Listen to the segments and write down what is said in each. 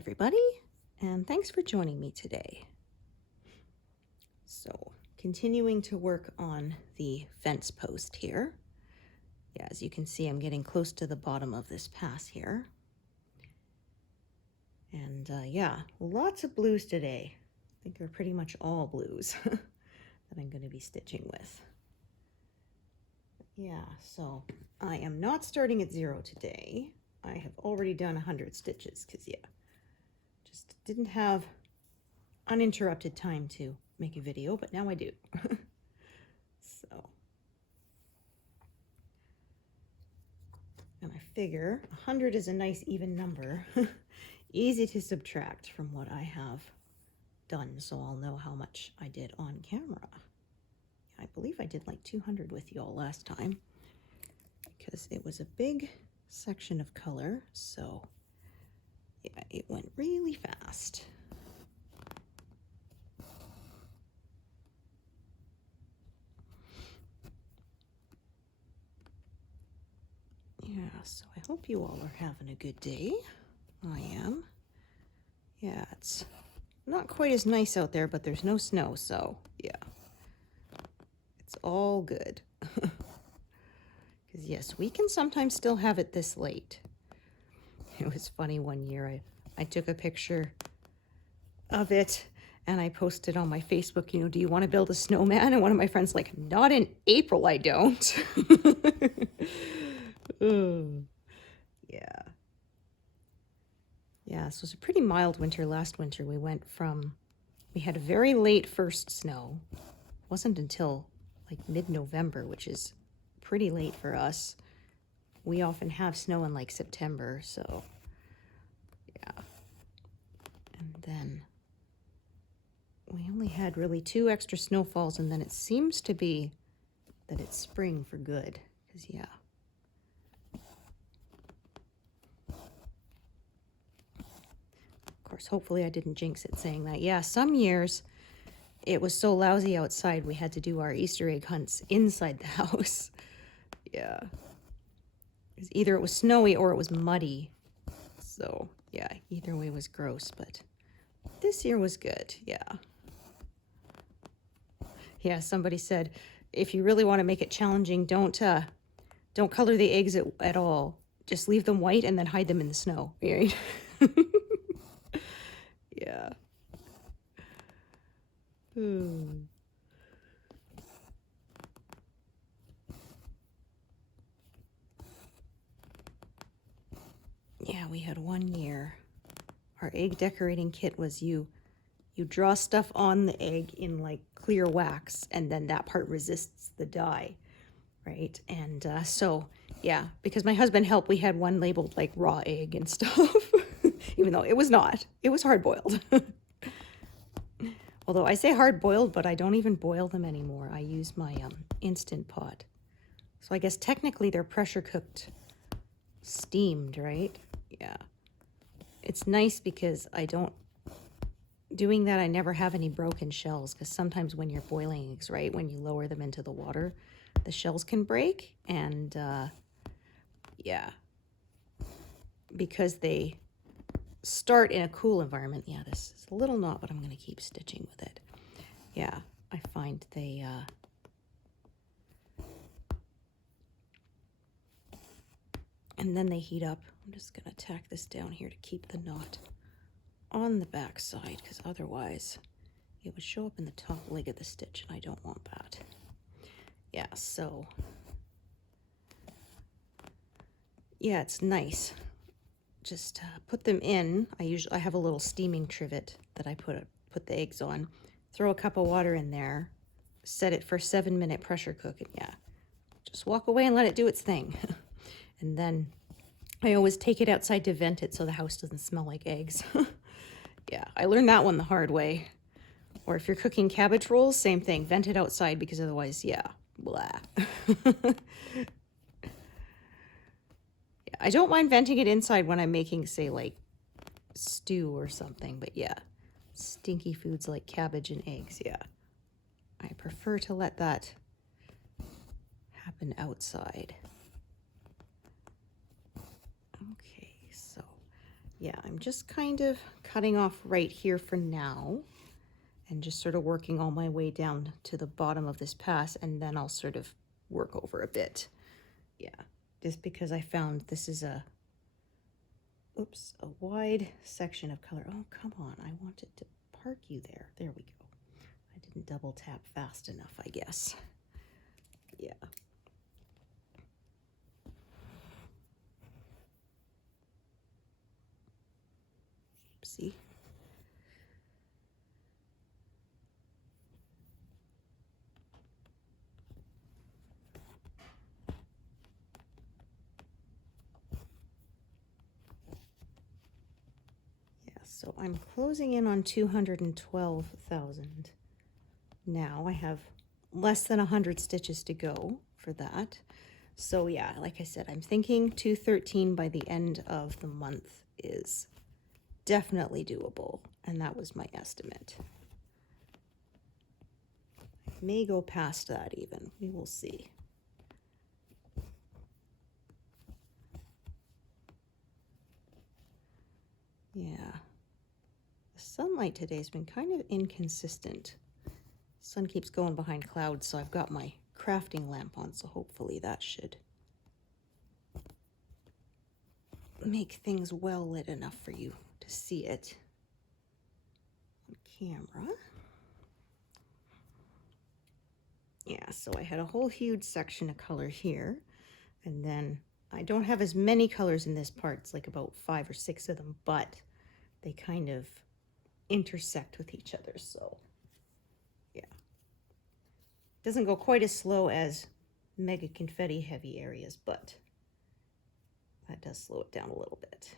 everybody, and thanks for joining me today. So, continuing to work on the fence post here. Yeah, as you can see, I'm getting close to the bottom of this pass here. And yeah, lots of blues today. I think they're pretty much all blues that I'm going to be stitching with. Yeah, so I am not starting at 0 today. I have already done 100 stitches because, yeah, just didn't have uninterrupted time to make a video, but now I do. So, and I figure 100 is a nice even number. Easy to subtract from what I have done, so I'll know how much I did on camera. I believe I did like 200 with y'all last time because it was a big section of color, so yeah, it went really fast. Yeah, so I hope you all are having a good day. I am. Yeah, it's not quite as nice out there, but there's no snow, so yeah, it's all good. Because yes, we can sometimes still have it this late. It was funny one year, I took a picture of it and I posted on my Facebook, do you want to build a snowman? And one of my friends like, not in April, I don't. Yeah. Yeah, so it was a pretty mild winter last winter. We had a very late first snow. It wasn't until like mid-November, which is pretty late for us. We often have snow in like September, so yeah. And then we only had really 2 extra snowfalls, and then it seems to be that it's spring for good, because yeah. Of course, hopefully I didn't jinx it saying that. Yeah, some years it was so lousy outside we had to do our Easter egg hunts inside the house. Yeah. Either it was snowy or it was muddy. So, yeah, either way was gross, but this year was good. Yeah. Yeah, somebody said, if you really want to make it challenging, don't color the eggs at all. Just leave them white and then hide them in the snow, right? Yeah. Yeah, we had one year. Our egg decorating kit was you draw stuff on the egg in like clear wax, and then that part resists the dye, right? And so, yeah, because my husband helped, we had one labeled like raw egg and stuff, even though it was not. It was hard-boiled. Although I say hard-boiled, but I don't even boil them anymore. I use my Instant Pot. So I guess technically they're pressure-cooked, steamed, right? Yeah. It's nice because doing that, I never have any broken shells, because sometimes when you're boiling eggs, right, when you lower them into the water, the shells can break, and yeah, because they start in a cool environment. Yeah, this is a little knot, but I'm going to keep stitching with it. Yeah, I find they and then they heat up. I'm just going to tack this down here to keep the knot on the back side, because otherwise it would show up in the top leg of the stitch, and I don't want that. Yeah, so yeah, it's nice. Just put them in. I have a little steaming trivet that I put the eggs on. Throw a cup of water in there, set it for 7-minute pressure cook, and yeah, just walk away and let it do its thing. And then I always take it outside to vent it so the house doesn't smell like eggs. Yeah, I learned that one the hard way. Or if you're cooking cabbage rolls, same thing. Vent it outside, because otherwise, yeah, blah. Yeah, I don't mind venting it inside when I'm making, say, like stew or something. But yeah, stinky foods like cabbage and eggs, yeah. I prefer to let that happen outside. Okay, so yeah, I'm just kind of cutting off right here for now and just sort of working all my way down to the bottom of this pass, and then I'll sort of work over a bit. Yeah, just because I found this is a, oops, a wide section of color. Oh, come on, I wanted to park you there. There we go. I didn't double tap fast enough, I guess. Yeah. See? Yeah, so I'm closing in on 212,000 now. I have less than 100 stitches to go for that. So yeah, like I said, I'm thinking 213 by the end of the month is definitely doable, and that was my estimate. I may go past that even. We will see. Yeah. The sunlight today's been kind of inconsistent. Sun keeps going behind clouds, so I've got my crafting lamp on, so hopefully that should make things well lit enough for you to see it on camera. Yeah, so I had a whole huge section of color here, and then I don't have as many colors in this part. It's like about 5 or 6 of them, but they kind of intersect with each other, so yeah. Doesn't go quite as slow as mega confetti heavy areas, but that does slow it down a little bit.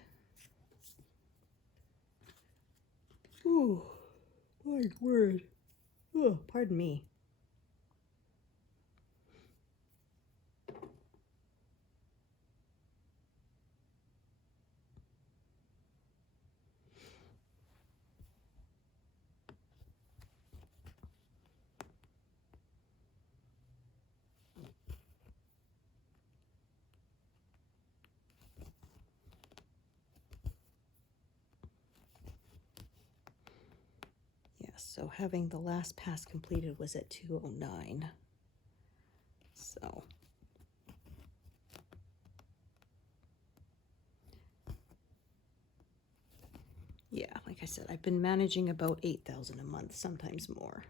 Ooh, my word. Oh, pardon me. So having the last pass completed was at 209. So yeah, like I said, I've been managing about 8,000 a month, sometimes more.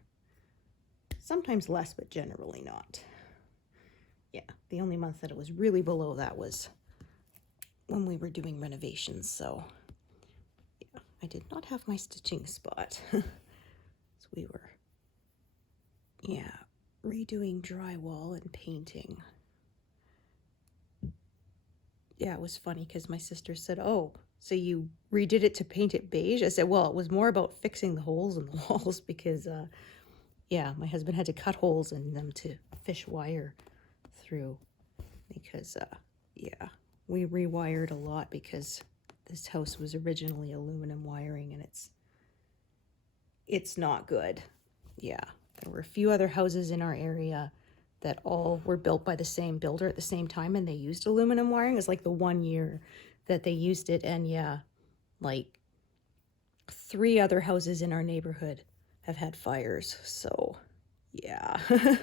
Sometimes less, but generally not. Yeah, the only month that it was really below that was when we were doing renovations, so yeah, I did not have my stitching spot. So we were, yeah, redoing drywall and painting. Yeah, it was funny because my sister said, oh, so you redid it to paint it beige? I said, well, it was more about fixing the holes in the walls because, yeah, my husband had to cut holes in them to fish wire through because, yeah, we rewired a lot because this house was originally aluminum wiring and it's not good. Yeah, there were a few other houses in our area that all were built by the same builder at the same time, and they used aluminum wiring. It was like the 1 year that they used it, and yeah, like 3 other houses in our neighborhood have had fires, so yeah. My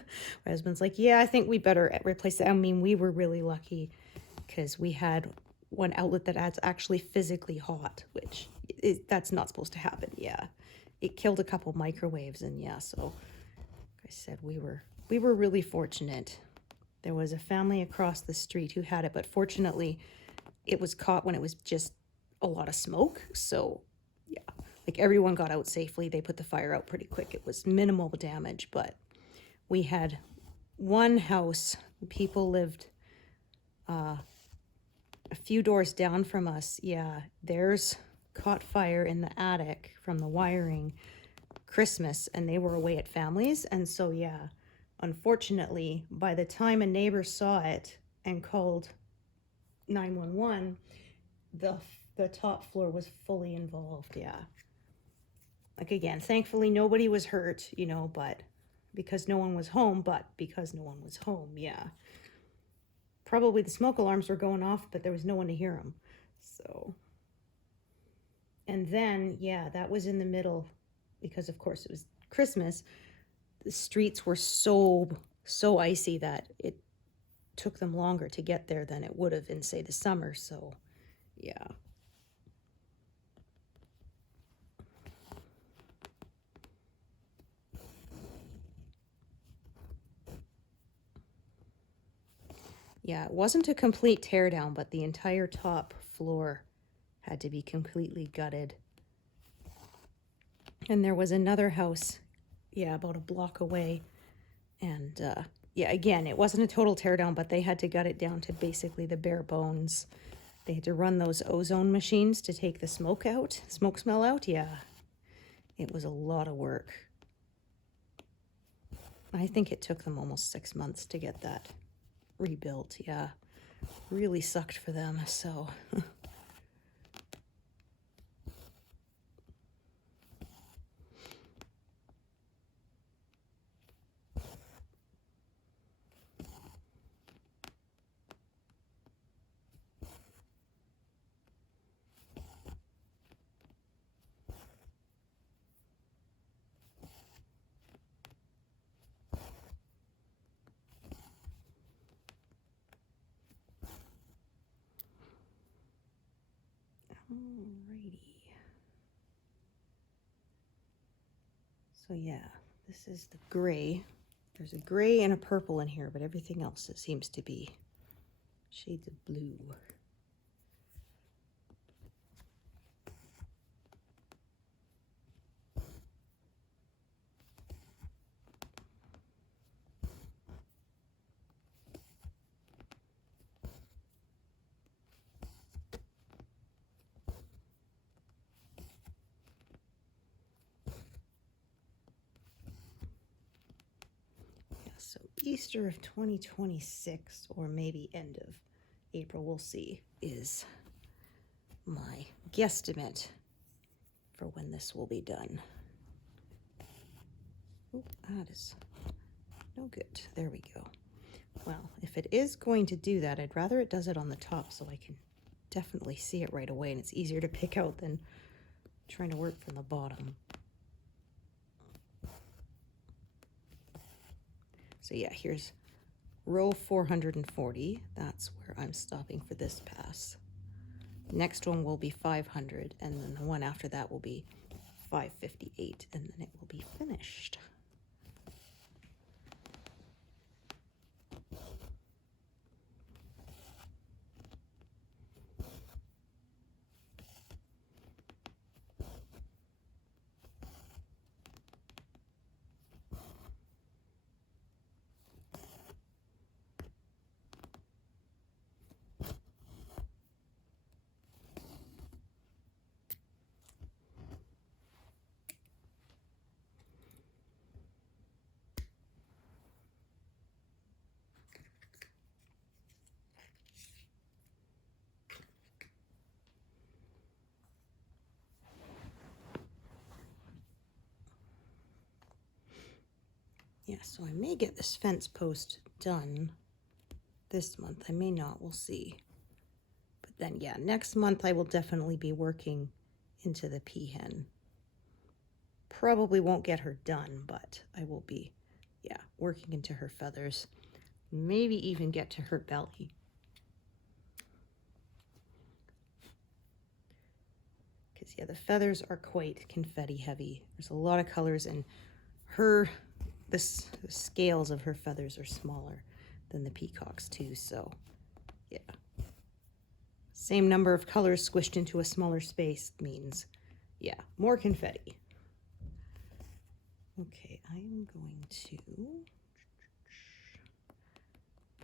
husband's like, yeah, I think we better replace it. I mean, we were really lucky because we had one outlet that's actually physically hot, which that's not supposed to happen. Yeah, it killed a couple microwaves, and yeah, so like I said, we were really fortunate. There was a family across the street who had it, but fortunately it was caught when it was just a lot of smoke, so yeah, like everyone got out safely. They put the fire out pretty quick. It was minimal damage, but we had one house, people lived a few doors down from us. Yeah, theirs caught fire in the attic from the wiring Christmas, and they were away at families, and so yeah, unfortunately, by the time a neighbor saw it and called 911, the top floor was fully involved. Yeah, like again, thankfully nobody was hurt, you know, but because no one was home, yeah, probably the smoke alarms were going off, but there was no one to hear them. So And then, yeah, that was in the middle because, of course, it was Christmas. The streets were so icy that it took them longer to get there than it would have in, say, the summer. So, yeah. Yeah, it wasn't a complete teardown, but the entire top floor had to be completely gutted. And there was another house, yeah, about a block away. And yeah, again, it wasn't a total teardown, but they had to gut it down to basically the bare bones. They had to run those ozone machines to take the smoke smell out. Yeah, it was a lot of work. I think it took them almost 6 months to get that rebuilt. Yeah, really sucked for them. So alrighty. So yeah, this is the gray. There's a gray and a purple in here, but everything else, it seems to be shades of blue. So Easter of 2026, or maybe end of April, we'll see, is my guesstimate for when this will be done. Oh, that is no good. There we go. Well, if it is going to do that, I'd rather it does it on the top so I can definitely see it right away, and it's easier to pick out than trying to work from the bottom. So yeah, here's row 440. That's where I'm stopping for this pass. Next one will be 500, and then the one after that will be 558, and then it will be finished. Yeah, so I may get this fence post done this month. I may not, we'll see. But then, yeah, next month I will definitely be working into the peahen. Probably won't get her done, but I will be, yeah, working into her feathers. Maybe even get to her belly. Because, yeah, the feathers are quite confetti heavy. There's a lot of colors, and the scales of her feathers are smaller than the peacock's too, so yeah. Same number of colors squished into a smaller space means, yeah, more confetti. Okay, I am going to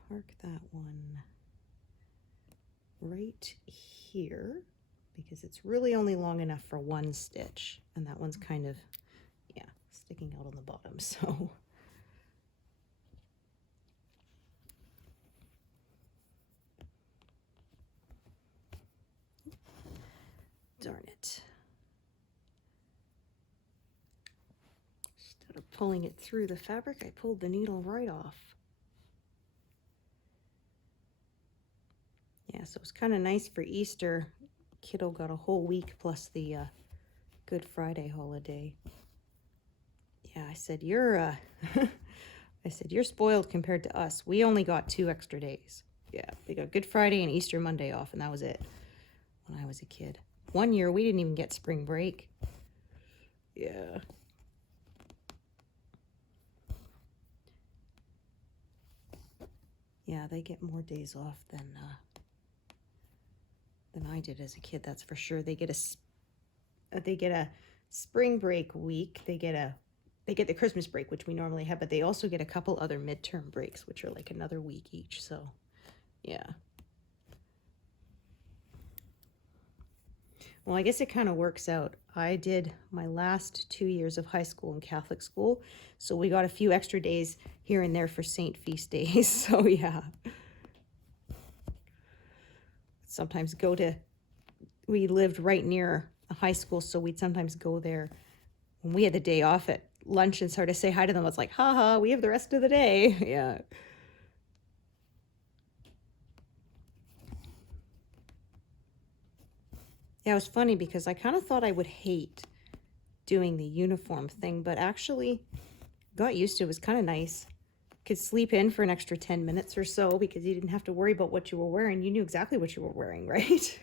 park that one right here because it's really only long enough for one stitch, and that one's kind of, yeah, sticking out on the bottom, so. Darn it. Instead of pulling it through the fabric, I pulled the needle right off. Yeah, so it's kind of nice for Easter kiddo got a whole week plus the Good Friday holiday. Yeah, I said, I said, you're spoiled compared to us. We only got 2 extra days. Yeah, we got Good Friday and Easter Monday off, and that was it when I was a kid. One year, we didn't even get spring break. Yeah. Yeah, they get more days off than I did as a kid, that's for sure. They get a spring break week. They get the Christmas break, which we normally have, but they also get a couple other midterm breaks, which are like another week each. So, yeah. Well, I guess it kind of works out. I did my last 2 years of high school in Catholic school, so we got a few extra days here and there for Saint Feast days. So, yeah. Sometimes we lived right near a high school, so we'd sometimes go there when we had the day off at lunch and sort of say hi to them. It's like, haha, we have the rest of the day. Yeah. Yeah, it was funny because I kind of thought I would hate doing the uniform thing, but actually got used to it. It was kind of nice. Could sleep in for an extra 10 minutes or so because you didn't have to worry about what you were wearing. You knew exactly what you were wearing, right?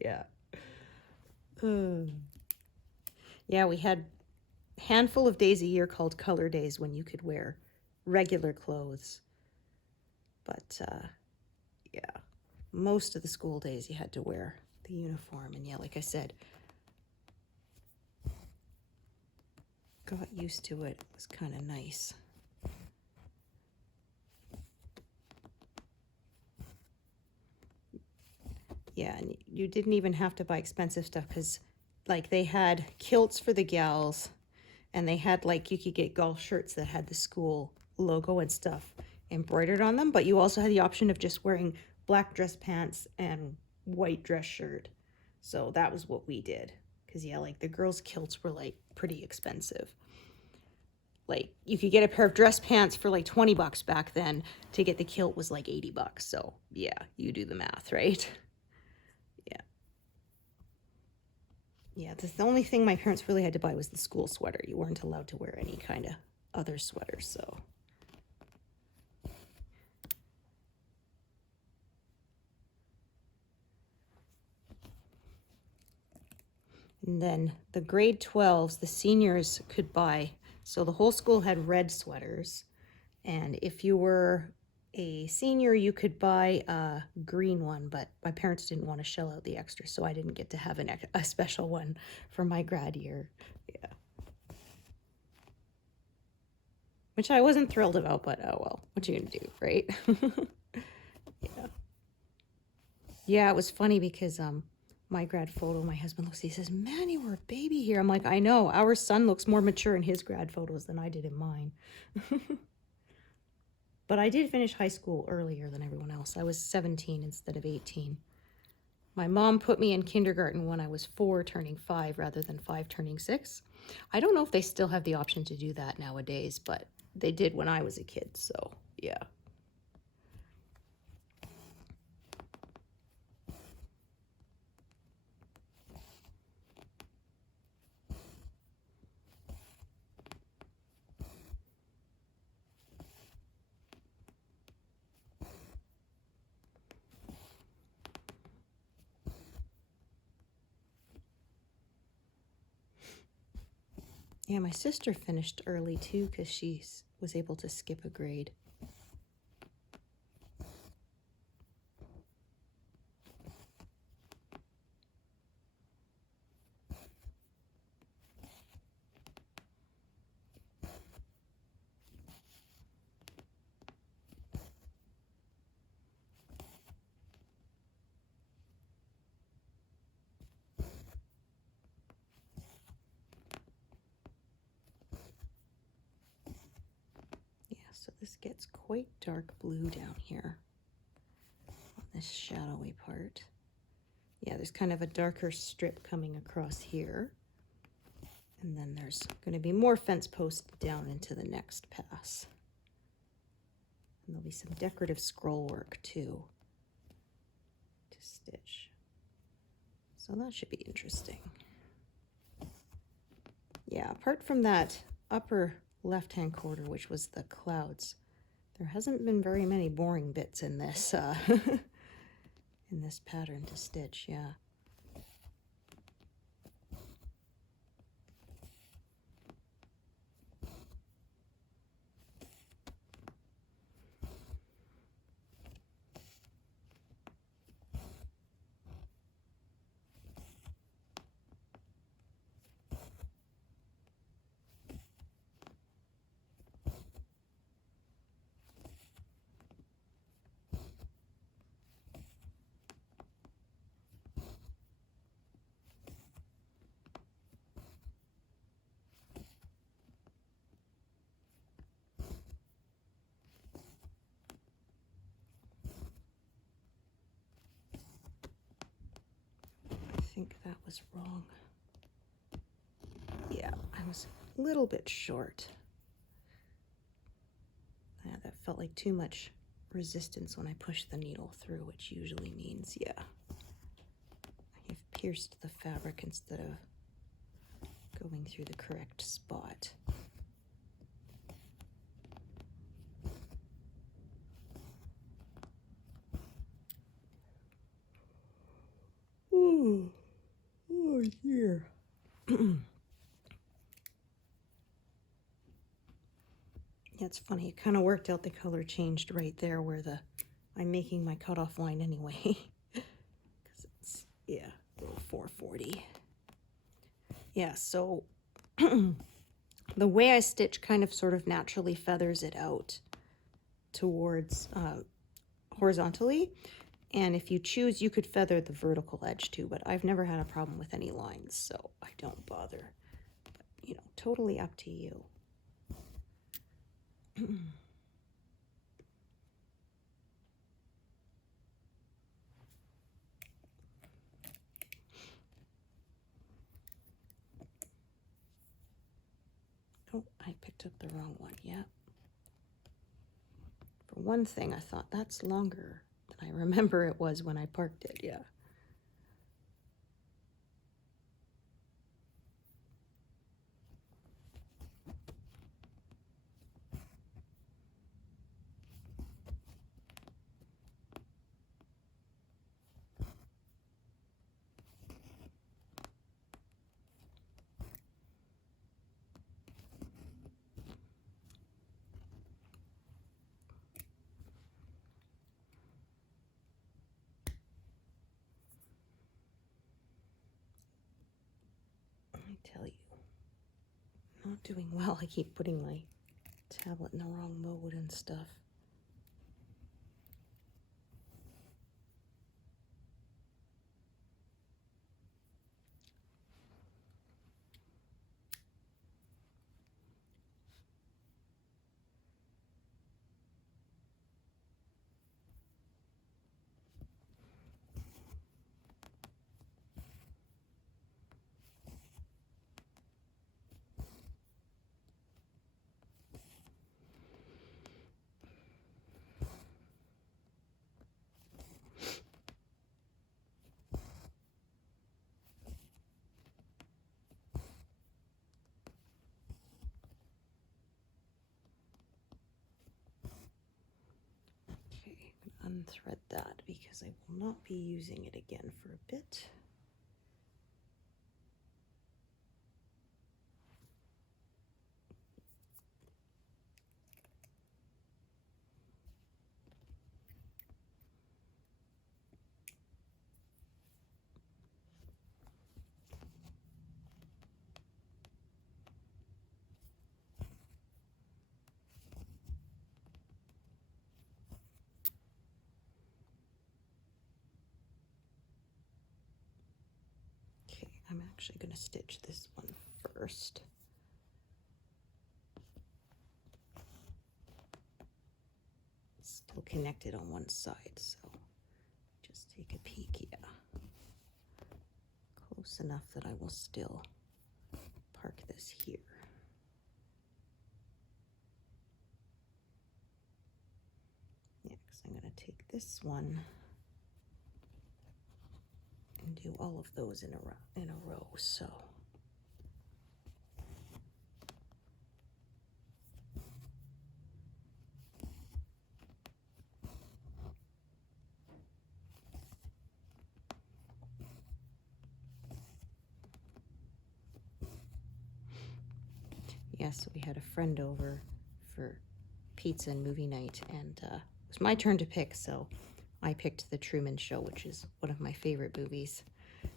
Yeah. Yeah, we had a handful of days a year called color days when you could wear regular clothes. But, yeah, most of the school days you had to wear the uniform. And yeah, like I said, got used to it. It was kind of nice. Yeah, and you didn't even have to buy expensive stuff because, like, they had kilts for the gals, and they had, like, you could get golf shirts that had the school logo and stuff embroidered on them, but you also had the option of just wearing black dress pants and white dress shirt. So that was what we did. Because, yeah, like, the girls' kilts were, like, pretty expensive. Like, you could get a pair of dress pants for, like, $20 back then. To get the kilt was, like, $80. So, yeah, you do the math, right? Yeah, the only thing my parents really had to buy was the school sweater. You weren't allowed to wear any kind of other sweater, so. And then the grade 12s, the seniors could buy, so the whole school had red sweaters. And if you were a senior, you could buy a green one, but my parents didn't want to shell out the extra, so I didn't get to have a special one for my grad year. Yeah. Which I wasn't thrilled about, but oh well, what you gonna do, right? Yeah. Yeah, it was funny because my grad photo, my husband looks, he says, "Man, you were a baby here." I'm like, I know, our son looks more mature in his grad photos than I did in mine. But I did finish high school earlier than everyone else. I was 17 instead of 18. My mom put me in kindergarten when I was 4 turning 5 rather than 5 turning 6. I don't know if they still have the option to do that nowadays, but they did when I was a kid, so yeah. Yeah, my sister finished early too because she was able to skip a grade. So this gets quite dark blue down here on this shadowy part. Yeah, there's kind of a darker strip coming across here. And then there's going to be more fence posts down into the next pass. And there'll be some decorative scroll work too to stitch. So that should be interesting. Yeah, apart from that upper left-hand corner, which was the clouds, there hasn't been very many boring bits in this in this pattern to stitch, yeah. I think that was wrong. Yeah, I was a little bit short. Yeah, that felt like too much resistance when I pushed the needle through, which usually means, yeah, I've pierced the fabric instead of going through the correct spot. Ooh. Oh dear. Yeah, it's funny. It kind of worked out. The color changed right there where I'm making my cutoff line anyway. Because it's, yeah, a little 440. Yeah, so the way I stitch kind of sort of naturally feathers it out towards horizontally. And if you choose, you could feather the vertical edge too, but I've never had a problem with any lines, so I don't bother. But, you know, totally up to you. Oh, I picked up the wrong one. Yeah. For one thing, I thought that's longer than I remember it was when I parked it. Yeah. I tell you, not doing well. I keep putting my tablet in the wrong mode and stuff. Okay, I'm going to unthread that because I will not be using it again for a bit. Okay, I'm actually going to stitch this one first. It's still connected on one side, so just take a peek. Yeah, close enough that I will still park this here. Yeah, because I'm going to take this one and do all of those in a row. So yes, we had a friend over for pizza and movie night, and it was my turn to pick, so I picked The Truman Show, which is one of my favorite movies.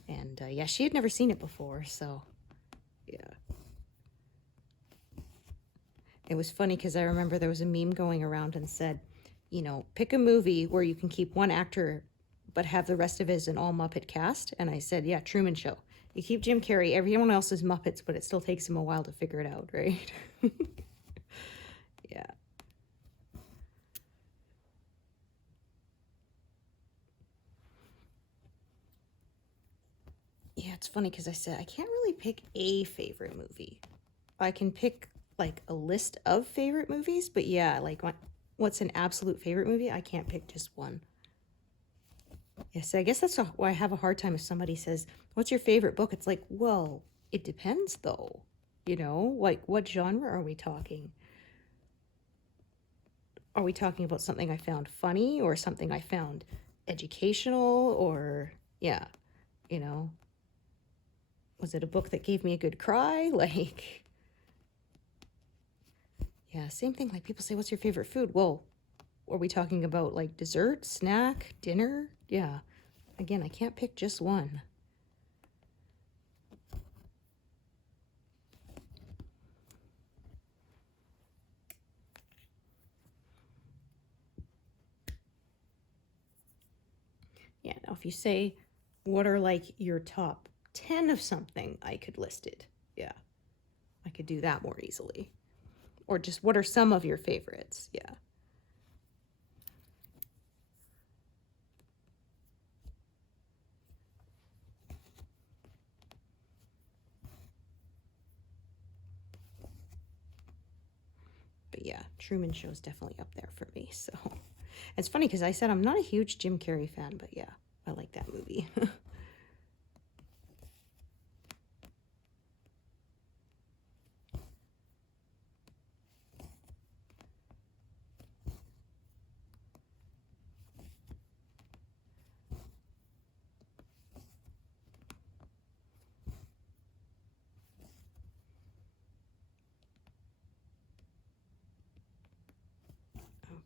And yeah, she had never seen it before, so yeah. It was funny because I remember there was a meme going around and said, you know, pick a movie where you can keep one actor but have the rest of it as an all Muppet cast. And I said, yeah, Truman Show. You keep Jim Carrey, everyone else is Muppets, but it still takes him a while to figure it out, right? Yeah. Yeah, it's funny because I said I can't really pick a favorite movie. I can pick like a list of favorite movies, but yeah, like what's an absolute favorite movie? I can't pick just one. Yeah, so I guess that's why I have a hard time if somebody says, "What's your favorite book?" It's like, well, it depends though. You know, like what genre are we talking? Are we talking about something I found funny or something I found educational or yeah, you know, was it a book that gave me a good cry? Like, yeah, same thing. Like people say, what's your favorite food? Well, are we talking about like dessert, snack, dinner? Yeah. Again, I can't pick just one. Yeah, now if you say, what are like your top 10 of something, I could list it. Yeah, I could do that more easily. Or just what are some of your favorites? Yeah. But yeah, Truman Show is definitely up there for me. So it's funny because I said I'm not a huge Jim Carrey fan, but yeah, I like that movie.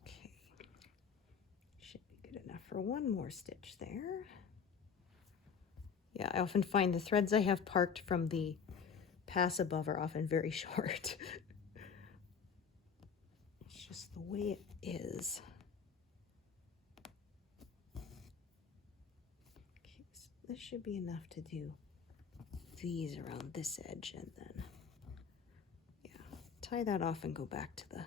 Okay, should be good enough for one more stitch there. Yeah, I often find the threads I have parked from the pass above are often very short. It's just the way it is. Okay, so this should be enough to do these around this edge, and then yeah, tie that off and go back to the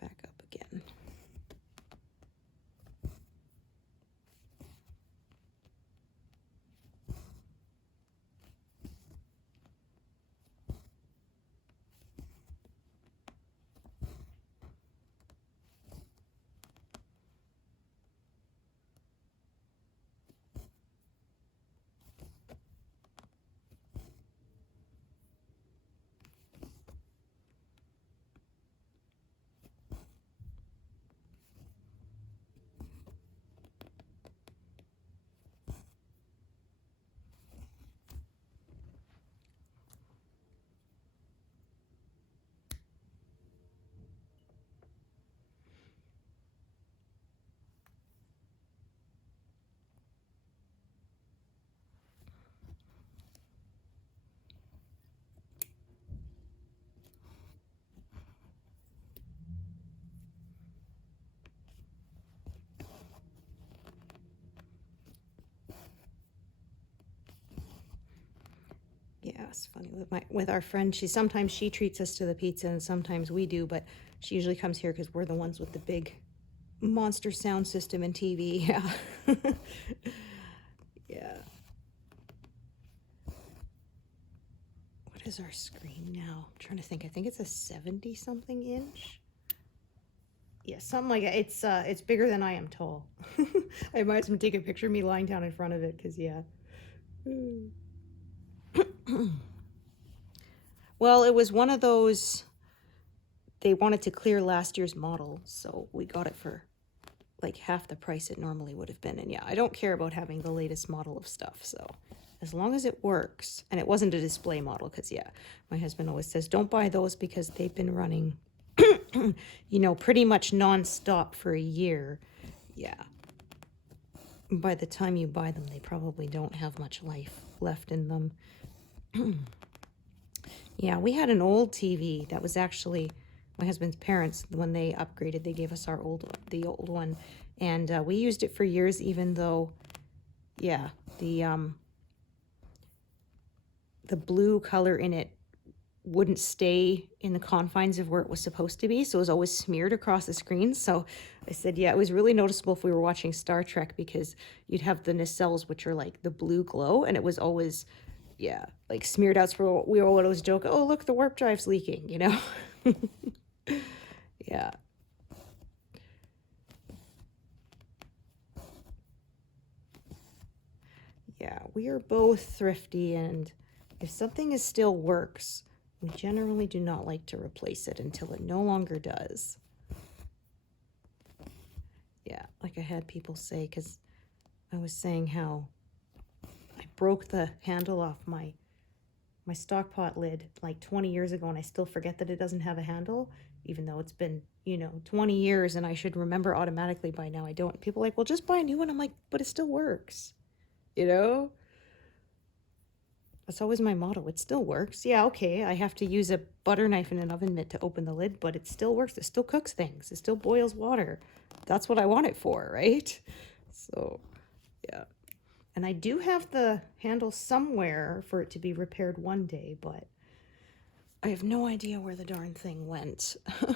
back up again. Yeah, it's funny with our friend. Sometimes she treats us to the pizza, and sometimes we do. But she usually comes here because we're the ones with the big monster sound system and TV. Yeah, yeah. What is our screen now? I'm trying to think. I think it's a 70-something inch. Yeah, something like that. It's bigger than I am tall. I might as well take a picture of me lying down in front of it, because yeah. Well, it was one of those, they wanted to clear last year's model, so we got it for like half the price it normally would have been. And yeah, I don't care about having the latest model of stuff, so as long as it works. And it wasn't a display model, because yeah, my husband always says don't buy those because they've been running you know, pretty much non-stop for a year. Yeah, by the time you buy them, they probably don't have much life left in them. Yeah, we had an old TV that was actually my husband's parents. When they upgraded, they gave us the old one, and we used it for years, even though, yeah, the blue color in it wouldn't stay in the confines of where it was supposed to be, so it was always smeared across the screen. So I said, yeah, it was really noticeable if we were watching Star Trek, because you'd have the nacelles, which are like the blue glow, and it was always, yeah, like smeared out. So we would always joke, oh, look, the warp drive's leaking, you know. Yeah. Yeah, we are both thrifty, and if something still works, we generally do not like to replace it until it no longer does. Yeah, like I had people say, because I was saying how I broke the handle off my stock pot lid like 20 years ago, and I still forget that it doesn't have a handle, even though it's been, you know, 20 years, and I should remember automatically by now. I don't. People are like, well, just buy a new one. I'm like, but it still works, you know? That's always my motto. It still works. Yeah, okay, I have to use a butter knife and an oven mitt to open the lid, but it still works. It still cooks things. It still boils water. That's what I want it for, right? So, yeah. And I do have the handle somewhere for it to be repaired one day, but I have no idea where the darn thing went. My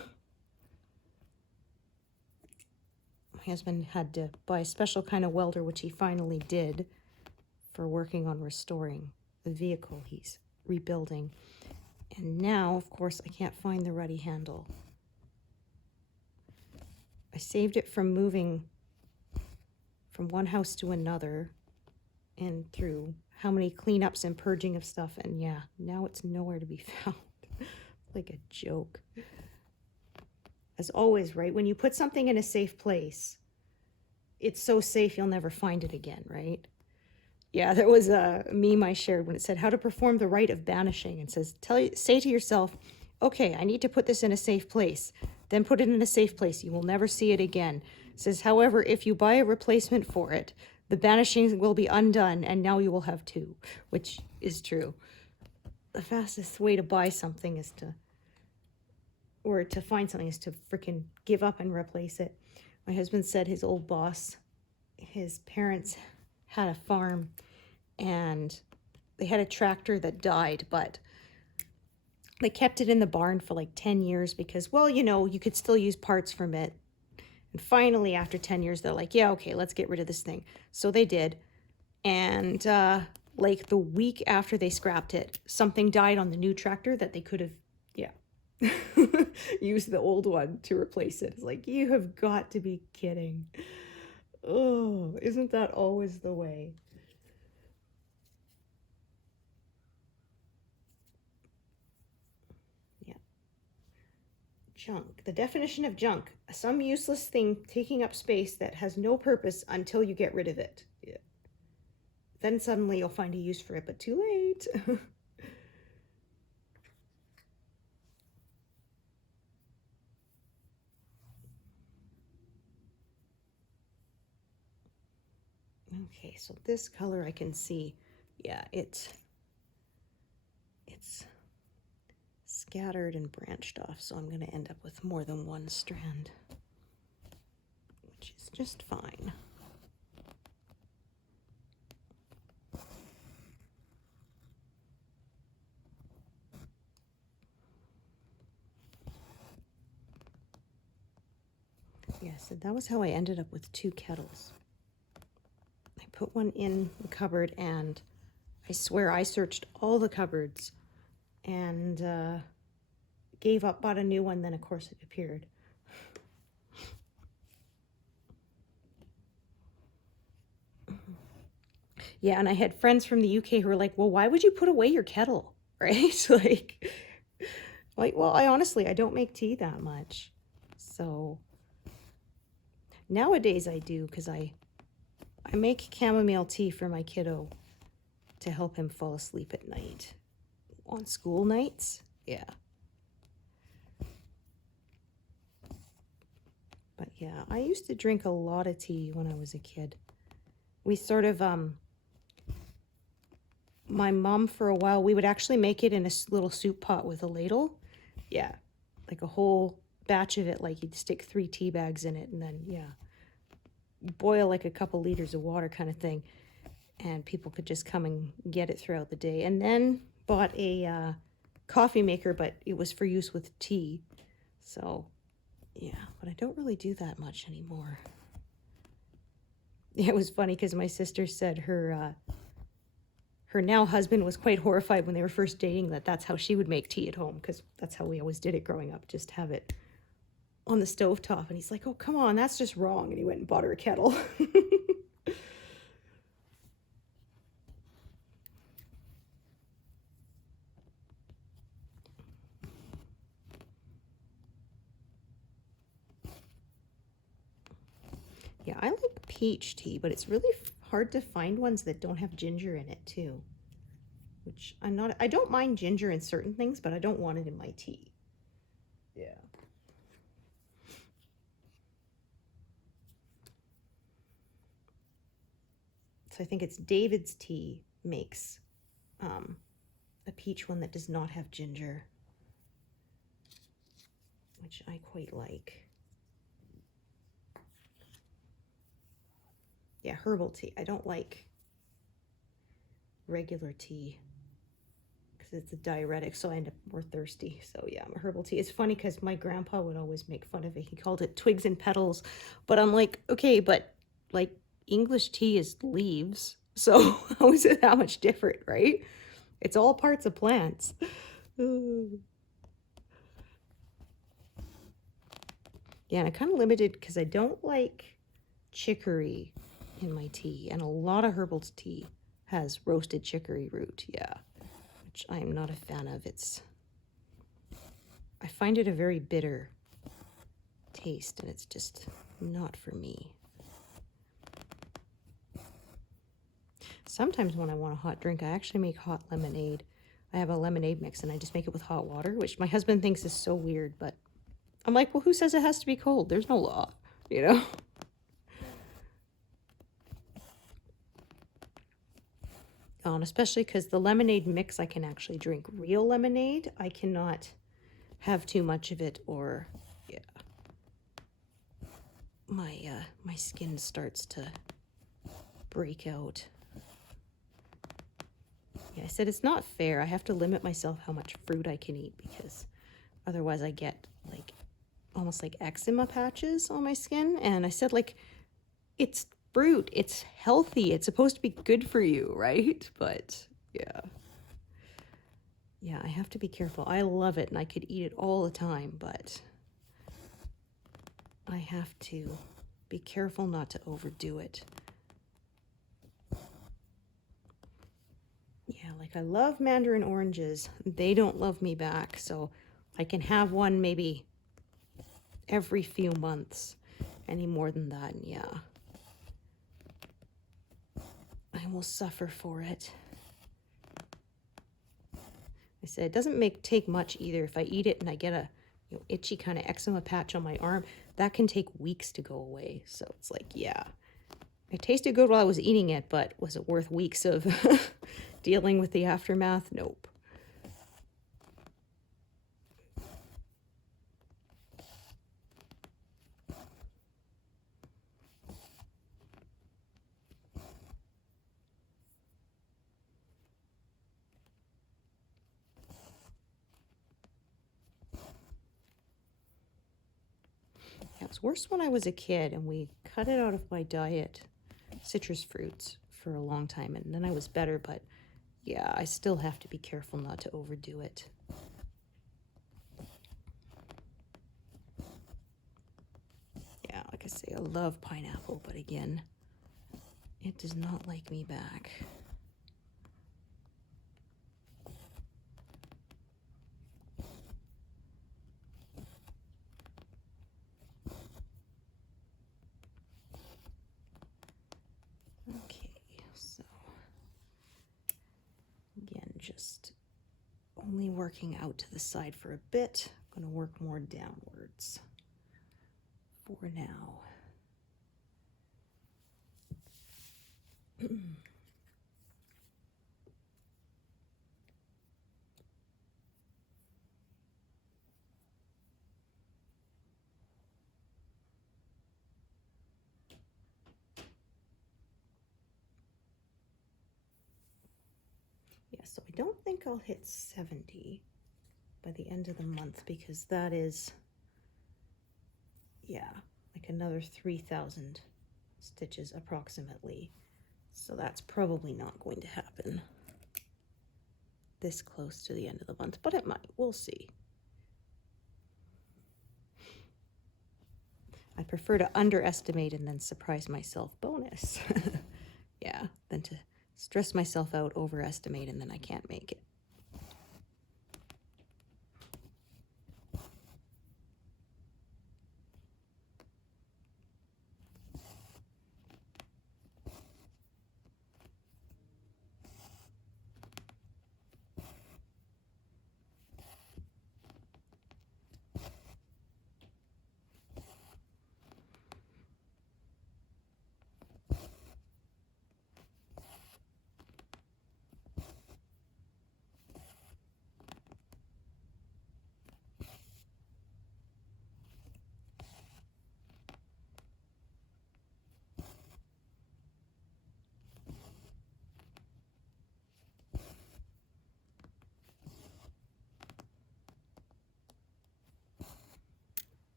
husband had to buy a special kind of welder, which he finally did, for working on restoring the vehicle he's rebuilding. And now, of course, I can't find the ruddy handle. I saved it from moving from one house to another, and through how many cleanups and purging of stuff, and yeah, now it's nowhere to be found. Like a joke. As always, right? When you put something in a safe place, it's so safe you'll never find it again, right? Yeah, there was a meme I shared when it said how to perform the rite of banishing. It says, say to yourself, okay, I need to put this in a safe place. Then put it in a safe place. You will never see it again. It says, however, if you buy a replacement for it, the banishing will be undone, and now you will have two, which is true. The fastest way to buy something is to, or to find something, is to freaking give up and replace it. My husband said his old boss, his parents had a farm, and they had a tractor that died, but they kept it in the barn for like 10 years because, well, you know, you could still use parts from it. And finally, after 10 years, they're like, yeah, okay, let's get rid of this thing. So they did. And like the week after they scrapped it, something died on the new tractor that they could have, yeah, used the old one to replace it. It's like, you have got to be kidding. Oh, isn't that always the way? Junk. The definition of junk: some useless thing taking up space that has no purpose until you get rid of it. Yeah. Then suddenly you'll find a use for it, but too late. Okay, so this color I can see, yeah, it's scattered and branched off, so I'm going to end up with more than one strand, which is just fine. Yeah, so that was how I ended up with two kettles. I put one in the cupboard, and I swear I searched all the cupboards and gave up, bought a new one, then of course it appeared. Yeah, and I had friends from the UK who were like, well, why would you put away your kettle? Right? Like, well, I don't make tea that much. So nowadays I do, because I make chamomile tea for my kiddo to help him fall asleep at night on school nights. Yeah. But yeah, I used to drink a lot of tea when I was a kid. We sort of, my mom for a while, we would actually make it in a little soup pot with a ladle. Yeah, like a whole batch of it, like you'd stick 3 tea bags in it and then, yeah, boil like a couple liters of water kind of thing. And people could just come and get it throughout the day. And then bought a coffee maker, but it was for use with tea. So, yeah, but I don't really do that much anymore. It was funny because my sister said her now husband was quite horrified when they were first dating that that's how she would make tea at home, because that's how we always did it growing up, just have it on the stovetop. And he's like, oh, come on, that's just wrong. And he went and bought her a kettle. Yeah, I like peach tea, but it's really hard to find ones that don't have ginger in it too. Which I don't mind ginger in certain things, but I don't want it in my tea. Yeah. So I think it's David's Tea makes a peach one that does not have ginger, which I quite like. Yeah, herbal tea. I don't like regular tea because it's a diuretic, so I end up more thirsty. So yeah, I'm a herbal tea. It's funny because my grandpa would always make fun of it. He called it twigs and petals, but I'm like, okay, but like English tea is leaves, so how is it that much different, right? It's all parts of plants. Yeah, and I kind of limited because I don't like chicory in my tea, and a lot of herbal tea has roasted chicory root, yeah, which I am not a fan of. I find it a very bitter taste, and it's just not for me. Sometimes when I want a hot drink, I actually make hot lemonade. I have a lemonade mix, and I just make it with hot water, which my husband thinks is so weird, but I'm like, well, who says it has to be cold? There's no law, you know? And especially because the lemonade mix, I can actually drink real lemonade. I cannot have too much of it, or yeah, my skin starts to break out. Yeah, I said it's not fair. I have to limit myself how much fruit I can eat, because otherwise I get like almost like eczema patches on my skin. And I said, like, it's fruit, it's healthy, it's supposed to be good for you, right? But yeah, I have to be careful. I love it and I could eat it all the time, but I have to be careful not to overdo it. Yeah, like I love mandarin oranges. They don't love me back, so I can have one maybe every few months. Any more than that, and yeah, I will suffer for it. I said it doesn't take much either. If I eat it and I get a itchy kind of eczema patch on my arm, that can take weeks to go away. So it's like, yeah, it tasted good while I was eating it, but was it worth weeks of dealing with the aftermath? Nope. Yeah, it was worse when I was a kid and we cut it out of my diet, citrus fruits, for a long time, and then I was better, but yeah, I still have to be careful not to overdo it. Yeah, like I say, I love pineapple, but again, It does not like me back. Okay, so again, just only working out to the side for a bit. I'm going to work more downwards for now. Yeah, so I don't think I'll hit 70 by the end of the month, because that is, yeah, like another 3,000 stitches approximately. So that's probably not going to happen this close to the end of the month, but it might. We'll see. I prefer to underestimate and then surprise myself bonus. Yeah, than to stress myself out, overestimate, and then I can't make it.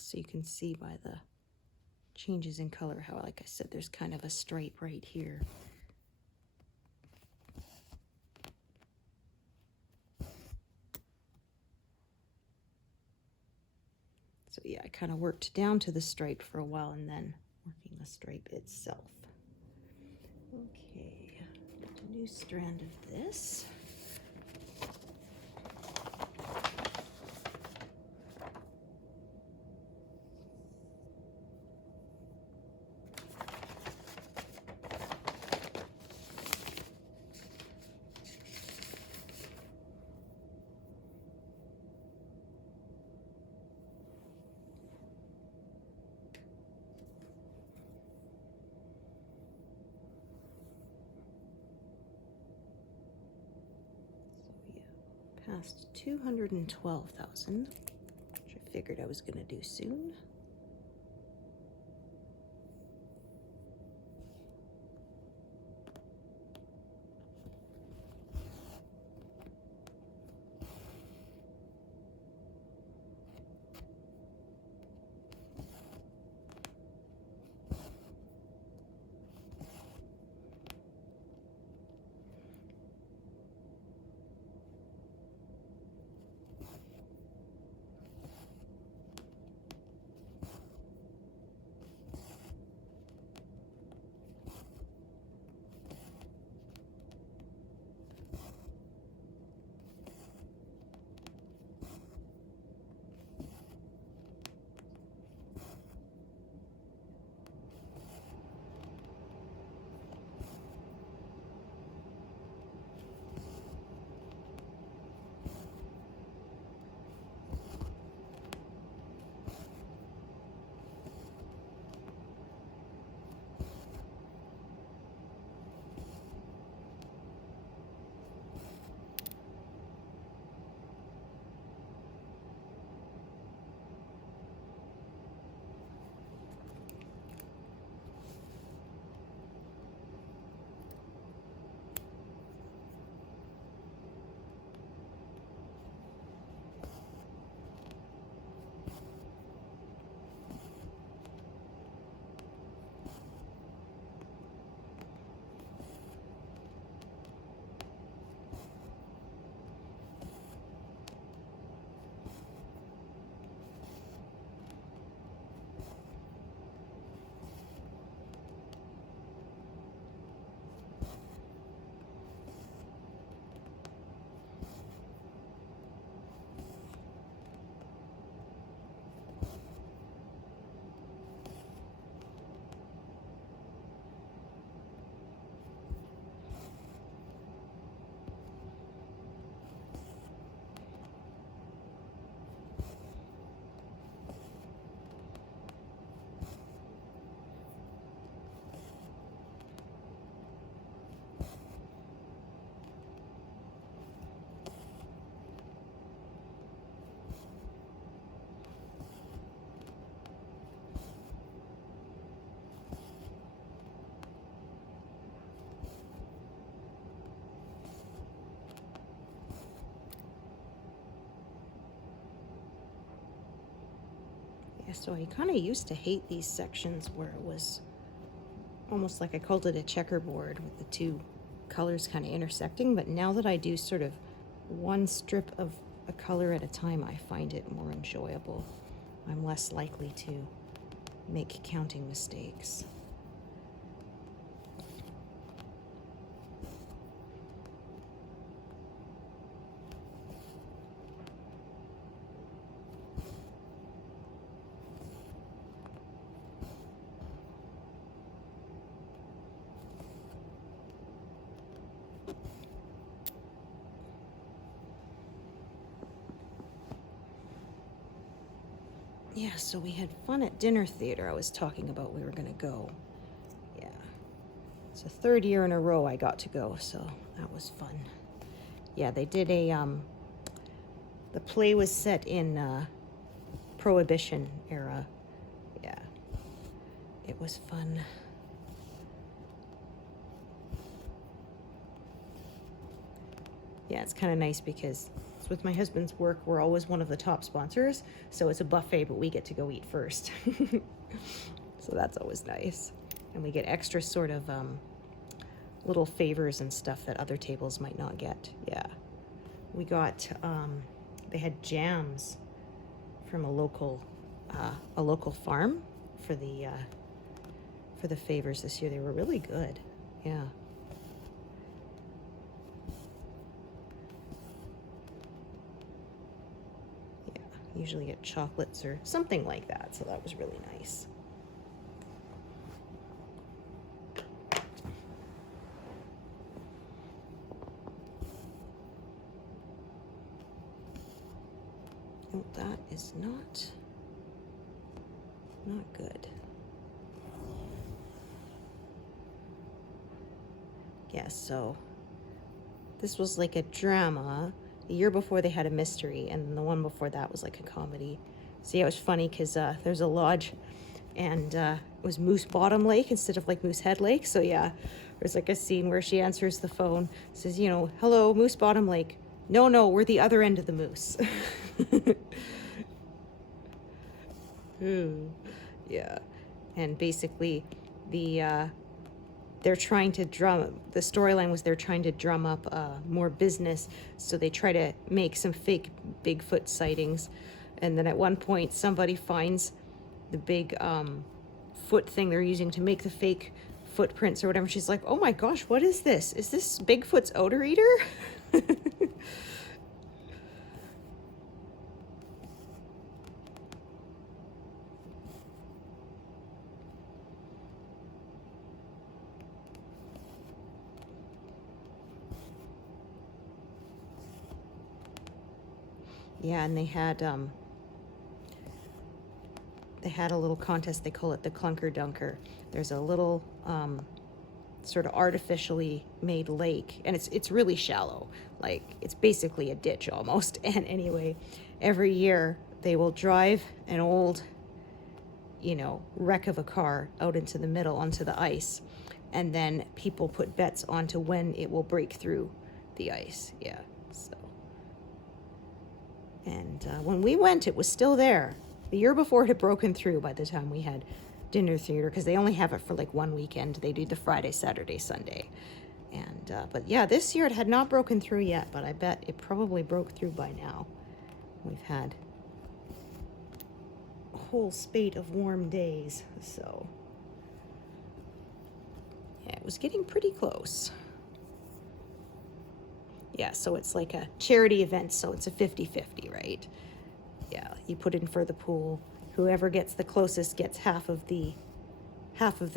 So you can see by the changes in color how, like I said, there's kind of a stripe right here. So yeah, I kind of worked down to the stripe for a while and then working the stripe itself. Okay, got a new strand of this. Past 212,000, which I figured I was going to do soon. Yeah, so I kind of used to hate these sections where it was almost like I called it a checkerboard with the two colors kind of intersecting, but now that I do sort of one strip of a color at a time, I find it more enjoyable. I'm less likely to make counting mistakes. Yeah, so we had fun at dinner theater. I was talking about we were going to go. Yeah. It's the third year in a row I got to go, so that was fun. Yeah, they did the play was set in Prohibition era. Yeah. It was fun. Yeah, it's kind of nice because it's with my husband's work, we're always one of the top sponsors, so it's a buffet, but we get to go eat first. So that's always nice. And we get extra sort of little favors and stuff that other tables might not get. Yeah. We got, they had jams from a local farm for the favors this year. They were really good. Yeah. Usually get chocolates or something like that, so that was really nice. Oh, that is not good. Yeah, so this was like a drama. The year before they had a mystery, and the one before that was like a comedy. So yeah, it was funny because there's a lodge, and it was Moose Bottom Lake instead of like Moose Head Lake. So yeah, there's like a scene where she answers the phone, says, you know, hello, Moose Bottom Lake. No, we're the other end of the moose. Yeah, and basically they're trying to the storyline was they're trying to drum up more business, so they try to make some fake Bigfoot sightings, and then at one point somebody finds the big foot thing they're using to make the fake footprints or whatever. She's like, oh my gosh, what is this? Is this Bigfoot's odor eater? Yeah, and they had a little contest. They call it the Clunker Dunker. There's a little sort of artificially made lake, and it's really shallow. Like, it's basically a ditch almost. And anyway, every year they will drive an old, wreck of a car out into the middle onto the ice, and then people put bets onto when it will break through the ice. Yeah. So, and when we went, it was still there. The year before, it had broken through by the time we had dinner theater, because they only have it for like one weekend. They do the Friday, Saturday, Sunday. And but yeah, this year it had not broken through yet, but I bet it probably broke through by now. We've had a whole spate of warm days, so yeah, it was getting pretty close. Yeah, so it's like a charity event, so it's a 50-50, right? Yeah, you put in for the pool. Whoever gets the closest gets half of the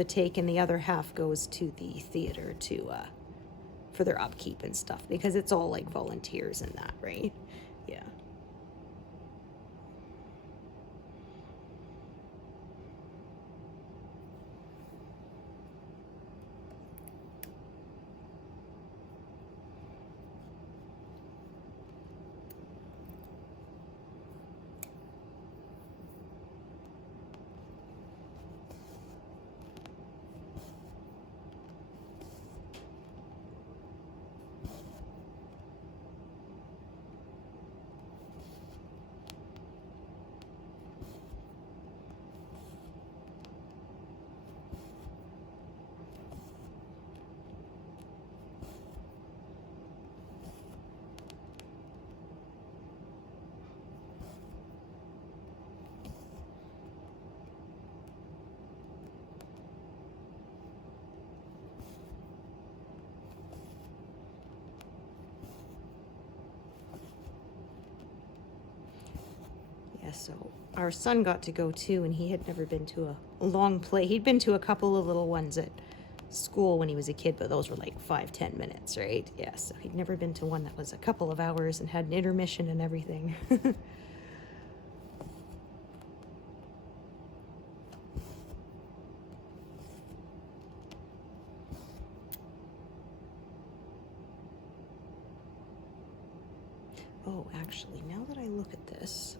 take, and the other half goes to the theater for their upkeep and stuff, because it's all like volunteers and that, right? Yeah. Yeah, so our son got to go too, and he had never been to a long play. He'd been to a couple of little ones at school when he was a kid, but those were like 5-10 minutes, right? Yeah, so he'd never been to one that was a couple of hours and had an intermission and everything. Oh, actually, now that I look at this,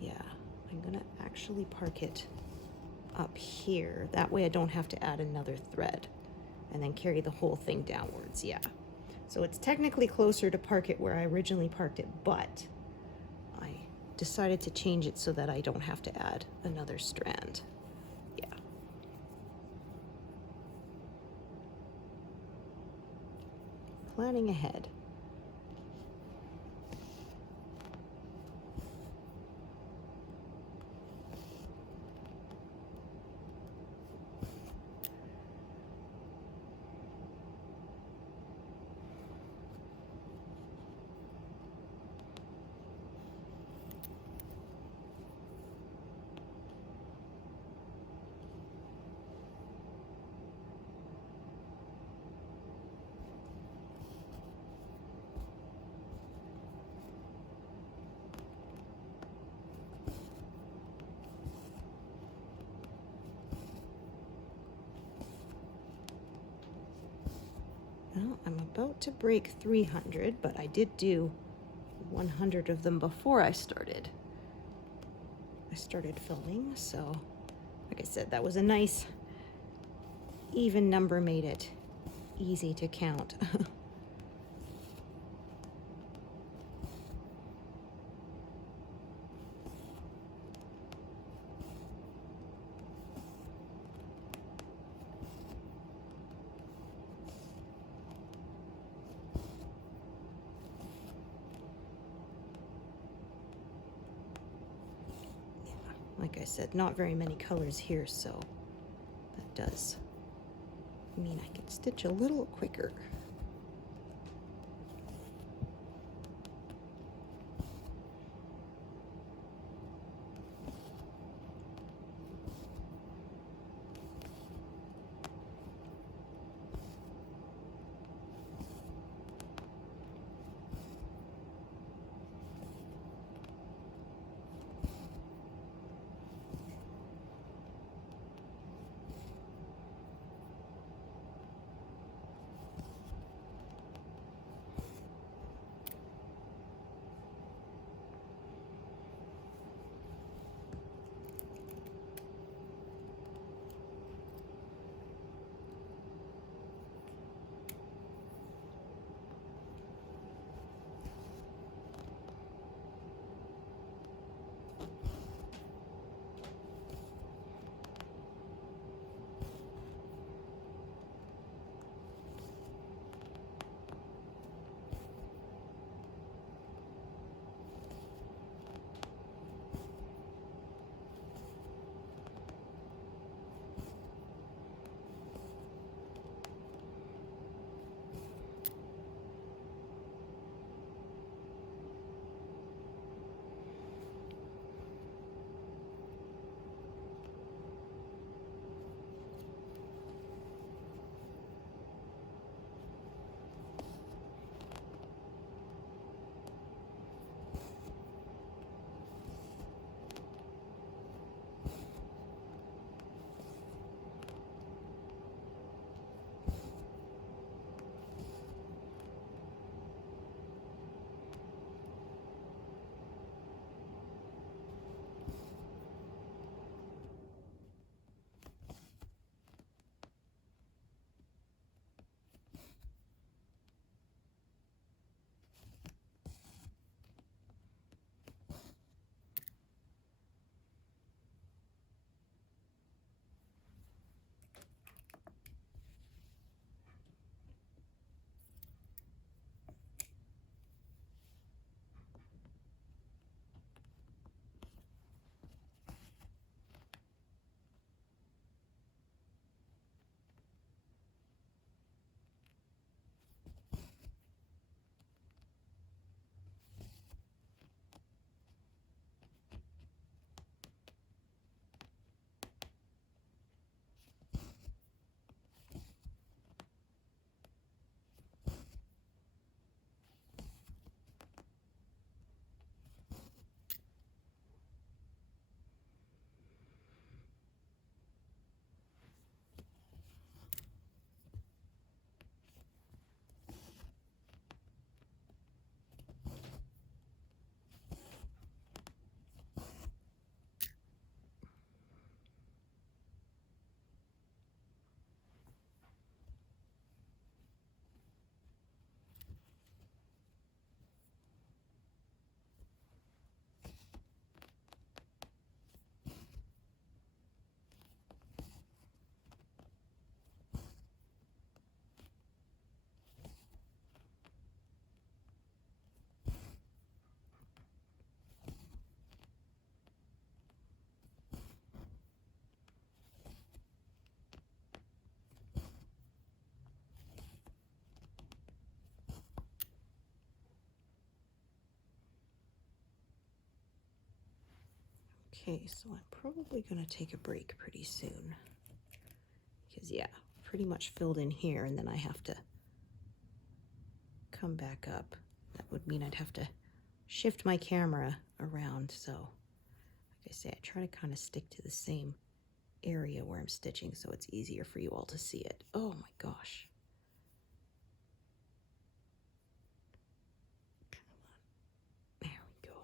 yeah, I'm gonna actually park it up here. That way I don't have to add another thread and then carry the whole thing downwards. Yeah, so it's technically closer to park it where I originally parked it, but I decided to change it so that I don't have to add another strand. Yeah. Planning ahead. Well, I'm about to break 300, but I did do 100 of them before I started filming, so like I said, that was a nice even number, made it easy to count. Like I said, not very many colors here, so that does mean I can stitch a little quicker. Okay, so I'm probably going to take a break pretty soon. Because, yeah, pretty much filled in here, and then I have to come back up. That would mean I'd have to shift my camera around. So, like I say, I try to kind of stick to the same area where I'm stitching so it's easier for you all to see it. Oh my gosh. There we go.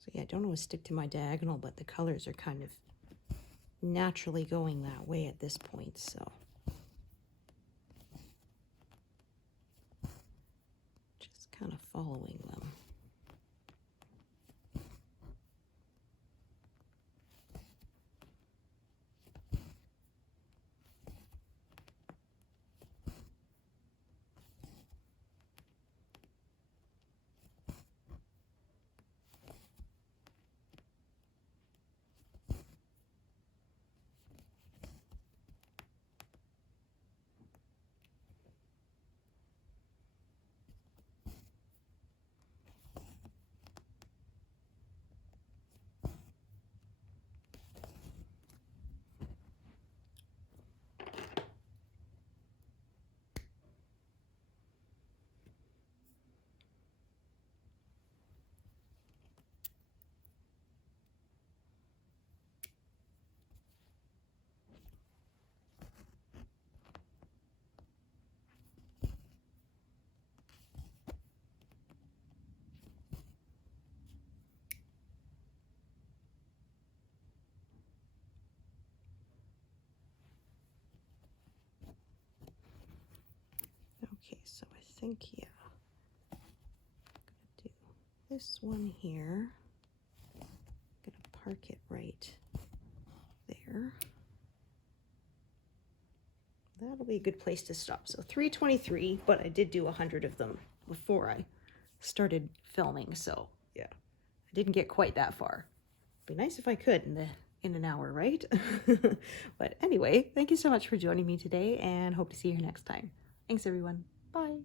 So yeah, I don't always stick to my diagonal, but the colors are kind of naturally going that way at this point, so. Just kind of following them. Okay, so I think, yeah, I'm gonna do this one here. I'm gonna park it right there. That'll be a good place to stop. So 323, but I did do 100 of them before I started filming, so yeah, I didn't get quite that far. Be nice if I could in an hour, right? But anyway, thank you so much for joining me today, and hope to see you here next time. Thanks, everyone. Bye.